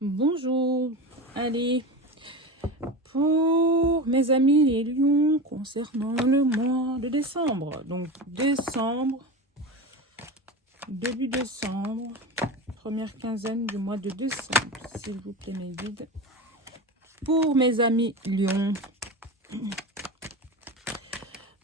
Bonjour, allez, pour mes amis les lions concernant le mois de décembre. Donc décembre, début décembre, première quinzaine du mois de décembre, s'il vous plaît mes guides. Pour mes amis lions,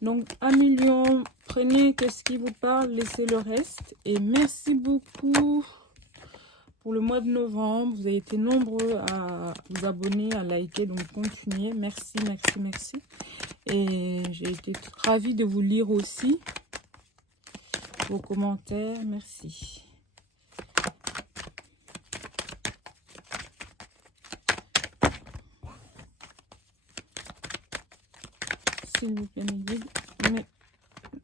donc amis lions, prenez qu'est-ce qui vous parle, laissez le reste. Et merci beaucoup. Pour le mois de novembre, vous avez été nombreux à vous abonner, à liker, donc continuez. Merci, merci, merci. Et j'ai été ravie de vous lire aussi. Vos commentaires, merci. S'il vous plaît, mes guides,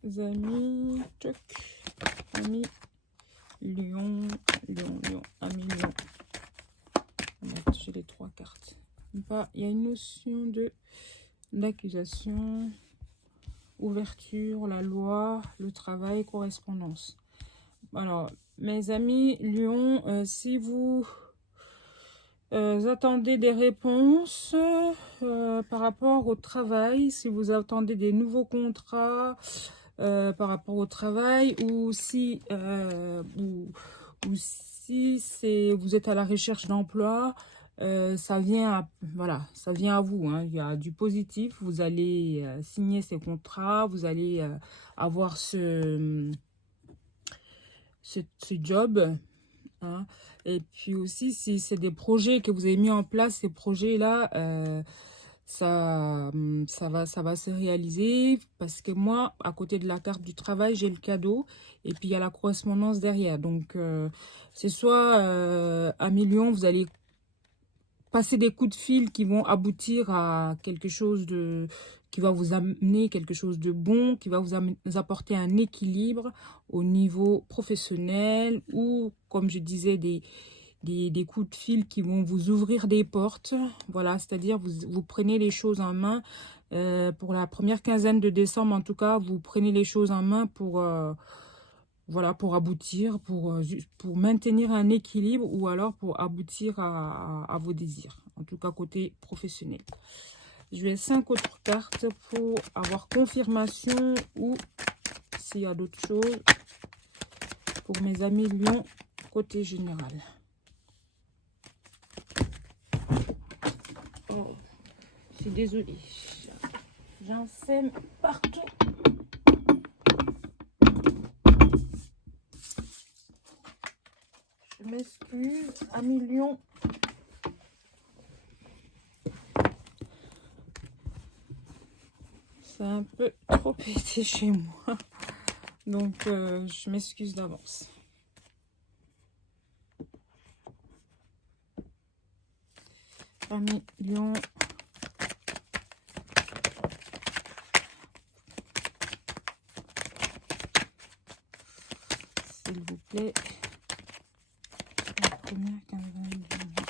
mes amis, tchoc, amis, lion, amis, lion. On va toucher les trois cartes. Il y a une notion d'accusation, ouverture, la loi, le travail, correspondance. Alors, mes amis lion, si vous attendez des réponses par rapport au travail, si vous attendez des nouveaux contrats par rapport au travail, ou si, vous êtes à la recherche d'emploi, ça vient à vous, hein. Il y a du positif, vous allez signer ces contrats, vous allez avoir ce job, hein. Et puis aussi, si c'est des projets que vous avez mis en place, ces projets-là, ça va se réaliser, parce que moi, à côté de la carte du travail, j'ai le cadeau, et puis il y a la correspondance derrière. Donc, c'est soit à million, vous allez passer des coups de fil qui vont aboutir à quelque chose qui va vous amener quelque chose de bon, qui va vous apporter un équilibre au niveau professionnel, ou, comme je disais, des coups de fil qui vont vous ouvrir des portes. Voilà, c'est-à-dire vous prenez les choses en main. Pour la première quinzaine de décembre, en tout cas, vous prenez les choses en main pour... voilà, pour aboutir, pour maintenir un équilibre, ou alors pour aboutir à vos désirs. En tout cas, côté professionnel. Je vais 5 autres cartes pour avoir confirmation, ou s'il y a d'autres choses pour mes amis lions, côté général. Oh, je suis désolée. J'en sème partout. Je m'excuse, amis lions. C'est un peu trop pété chez moi. Donc, je m'excuse d'avance. Amis lions. S'il vous plaît. La première quinzaine du mois.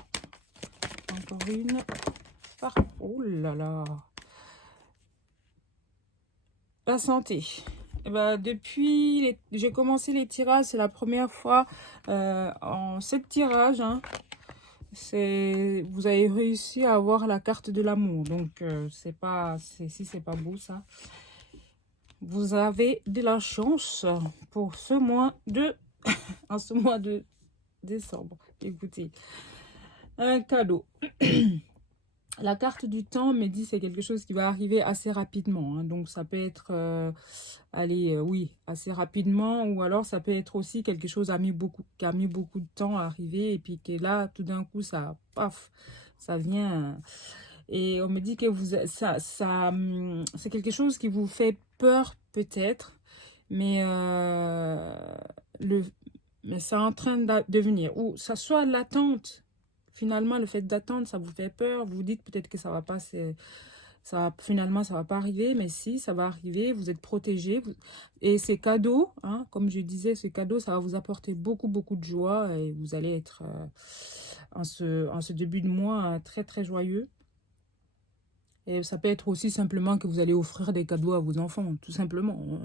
Encore une. Oh là là. La santé. Eh ben, depuis j'ai commencé les tirages, c'est la première fois en 7 tirages, hein, vous avez réussi à avoir la carte de l'amour. Donc c'est pas beau ça. Vous avez de la chance pour ce mois de en ce mois de décembre. Écoutez, un cadeau. La carte du temps me dit c'est quelque chose qui va arriver assez rapidement, hein. Donc ça peut être, oui, assez rapidement, ou alors ça peut être aussi quelque chose qui a mis beaucoup de temps à arriver, et puis que là, tout d'un coup, ça, paf, ça vient. Et on me dit que c'est quelque chose qui vous fait peur peut-être, mais, mais c'est en train de venir, ou ça soit l'attente. Finalement, le fait d'attendre, ça vous fait peur. Vous dites peut-être que ça va pas, finalement, ça va pas arriver. Mais si, ça va arriver. Vous êtes protégé. Et ces cadeaux, hein, comme je disais, ces cadeaux, ça va vous apporter beaucoup, beaucoup de joie. Et vous allez être, en ce début de mois, très, très joyeux. Et ça peut être aussi simplement que vous allez offrir des cadeaux à vos enfants, tout simplement.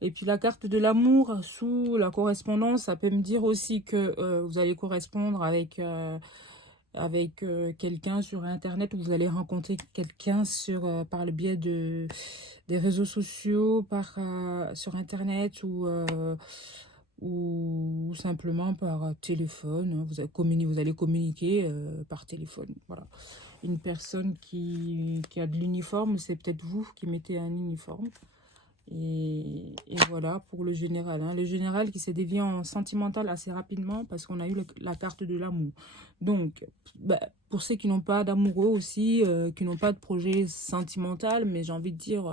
Et puis la carte de l'amour sous la correspondance, ça peut me dire aussi que vous allez correspondre avec quelqu'un sur Internet, ou vous allez rencontrer quelqu'un par le biais des réseaux sociaux, sur Internet, ou simplement par téléphone. Hein. Vous allez communiquer par téléphone. Voilà. Une personne qui a de l'uniforme, c'est peut-être vous qui mettez un uniforme. Et voilà pour le général. Hein. Le général qui s'est dévié en sentimental assez rapidement parce qu'on a eu la carte de l'amour. Donc, bah, pour ceux qui n'ont pas d'amoureux aussi, qui n'ont pas de projet sentimental, mais j'ai envie de dire,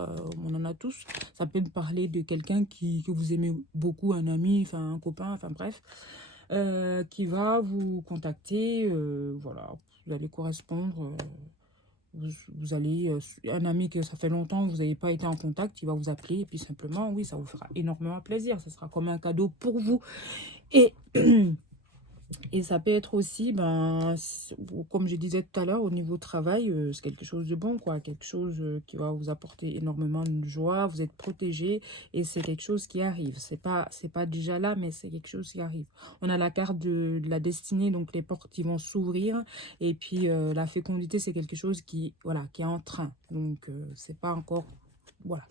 on en a tous. Ça peut me parler de quelqu'un que vous aimez beaucoup, un ami, enfin un copain, enfin bref, qui va vous contacter. Voilà, vous allez correspondre. Vous allez, un ami que ça fait longtemps que vous n'avez pas été en contact, il va vous appeler et puis simplement, oui, ça vous fera énormément plaisir. Ça sera comme un cadeau pour vous. Et, et ça peut être aussi, ben, comme je disais tout à l'heure, au niveau travail, c'est quelque chose de bon, quoi. Quelque chose qui va vous apporter énormément de joie. Vous êtes protégé et c'est quelque chose qui arrive. C'est pas déjà là, mais c'est quelque chose qui arrive. On a la carte de la destinée, donc les portes qui vont s'ouvrir. Et puis la fécondité, c'est quelque chose voilà, qui est en train. Donc c'est pas encore, voilà,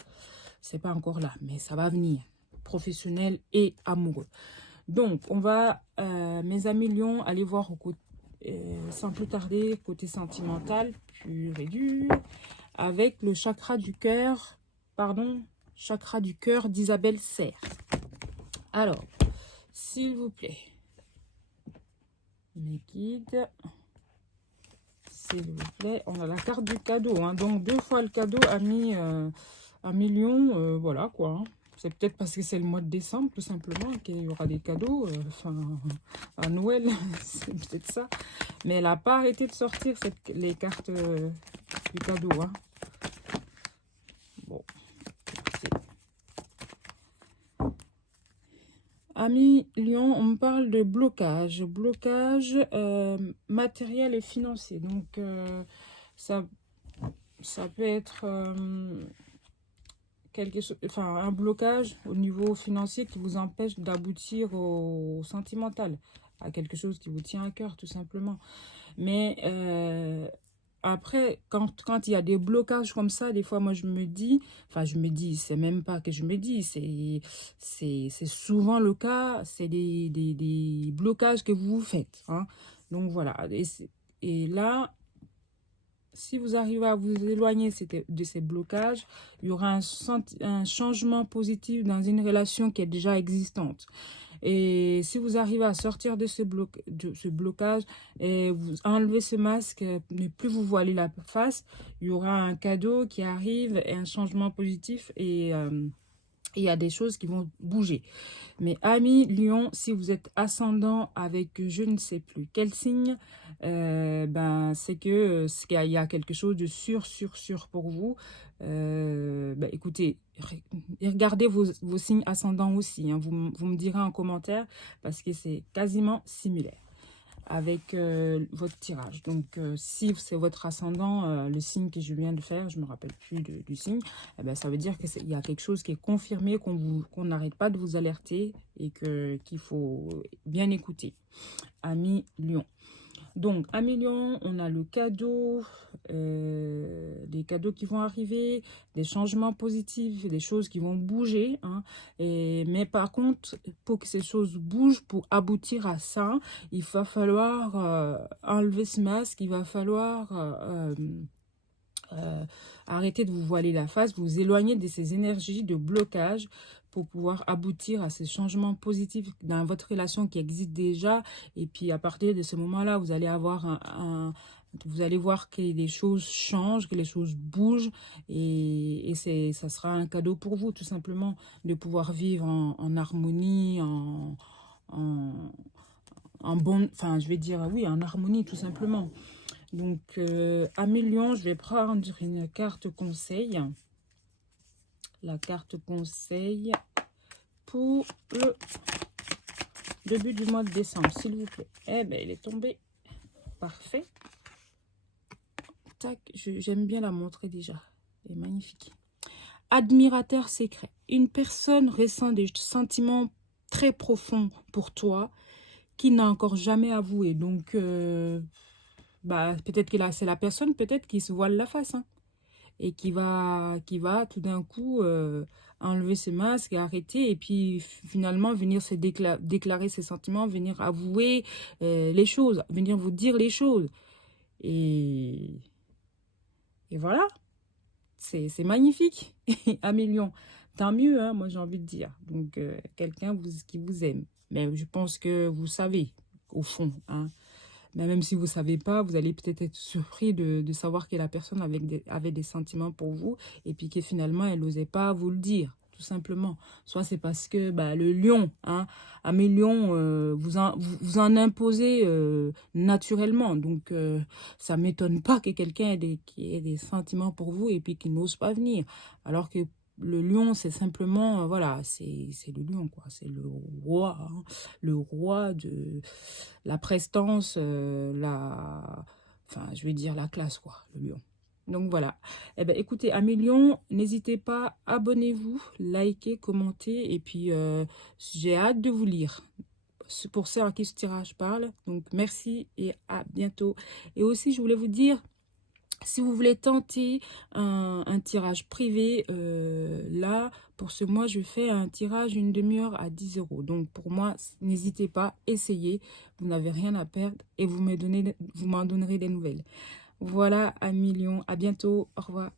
c'est pas encore là, mais ça va venir. Professionnel et amoureux. Donc, on va, mes amis lions, aller voir sans plus tarder, côté sentimental, pur et dur, avec le chakra du cœur, chakra du cœur d'Isabelle Serre. Alors, s'il vous plaît, mes guides, s'il vous plaît, on a la carte du cadeau, hein, donc 2 fois le cadeau à lion, voilà quoi, hein. C'est peut-être parce que c'est le mois de décembre, tout simplement, qu'il y aura des cadeaux. Enfin, à Noël, c'est peut-être ça. Mais elle n'a pas arrêté de sortir les cartes du cadeau. Hein. Bon. Amis Lion, on me parle de blocage. Blocage matériel et financier. Donc, ça peut être... un blocage au niveau financier qui vous empêche d'aboutir au sentimental, à quelque chose qui vous tient à cœur, tout simplement. Mais après, quand il y a des blocages comme ça, des fois, moi, c'est même pas que je me dis, c'est souvent le cas, c'est des blocages que vous vous faites. Hein. Donc, voilà. Et là... Si vous arrivez à vous éloigner de ces blocages, il y aura un changement positif dans une relation qui est déjà existante. Et si vous arrivez à sortir de ce blocage et vous enlevez ce masque, ne plus vous voiler la face, il y aura un cadeau qui arrive et un changement positif et il y a des choses qui vont bouger. Mais amis Lion, si vous êtes ascendant avec je ne sais plus quel signe, c'est qu'il y a quelque chose de sûr pour vous. Écoutez, regardez vos signes ascendants aussi. Hein, vous me direz en commentaire parce que c'est quasiment similaire avec votre tirage. Donc, si c'est votre ascendant, le signe que je viens de faire, je ne me rappelle plus du signe, ça veut dire qu'il y a quelque chose qui est confirmé, qu'on n'arrête pas de vous alerter et qu'il faut bien écouter. Amis Lion. Donc, amis Lion, on a le cadeau, des cadeaux qui vont arriver, des changements positifs, des choses qui vont bouger. Hein, mais par contre, pour que ces choses bougent, pour aboutir à ça, il va falloir enlever ce masque, il va falloir arrêter de vous voiler la face, vous éloigner de ces énergies de blocage pour pouvoir aboutir à ces changements positifs dans votre relation qui existe déjà. Et puis à partir de ce moment-là, vous allez avoir vous allez voir que les choses changent, que les choses bougent et ça sera un cadeau pour vous tout simplement de pouvoir vivre en harmonie, en je vais dire oui, en harmonie tout simplement. Donc, amis Lion, je vais prendre une carte conseil. La carte conseil pour le début du mois de décembre, s'il vous plaît. Eh bien, elle est tombée. Parfait. Tac, j'aime bien la montrer déjà. Elle est magnifique. admirateur secret. Une personne ressent des sentiments très profonds pour toi qui n'a encore jamais avoué. Donc, bah, peut-être que là, c'est la personne peut-être qui se voile la face, hein, et qui va tout d'un coup enlever ce masque et arrêter et puis finalement venir se déclarer ses sentiments, venir avouer les choses, venir vous dire les choses. Et, et voilà, c'est magnifique. Un million, tant mieux, hein, moi j'ai envie de dire. Donc quelqu'un qui vous aime. Mais je pense que vous savez, au fond, hein. Mais même si vous ne savez pas, vous allez peut-être être surpris de savoir que la personne avait des sentiments pour vous et puis que finalement, elle n'osait pas vous le dire, tout simplement. Soit c'est parce que bah, le lion, hein, à mes lions, vous en imposez naturellement. Donc, ça ne m'étonne pas que quelqu'un qui ait des sentiments pour vous et puis qu'il n'ose pas venir. Alors que le lion, c'est simplement, voilà, c'est le lion, quoi. C'est le roi, hein, le roi de la prestance, enfin, je vais dire la classe, quoi, le lion. Donc voilà. Eh ben, écoutez, amis lions, n'hésitez pas, abonnez-vous, likez, commentez, et puis j'ai hâte de vous lire. Pour ceux à qui ce tirage parle. Donc merci et à bientôt. Et aussi, je voulais vous dire, si vous voulez tenter un tirage privé, là, pour ce mois, je fais un tirage une demi-heure à 10 euros. Donc, pour moi, n'hésitez pas, essayez. Vous n'avez rien à perdre et vous m'en donnerez des nouvelles. Voilà, à millions. À bientôt. Au revoir.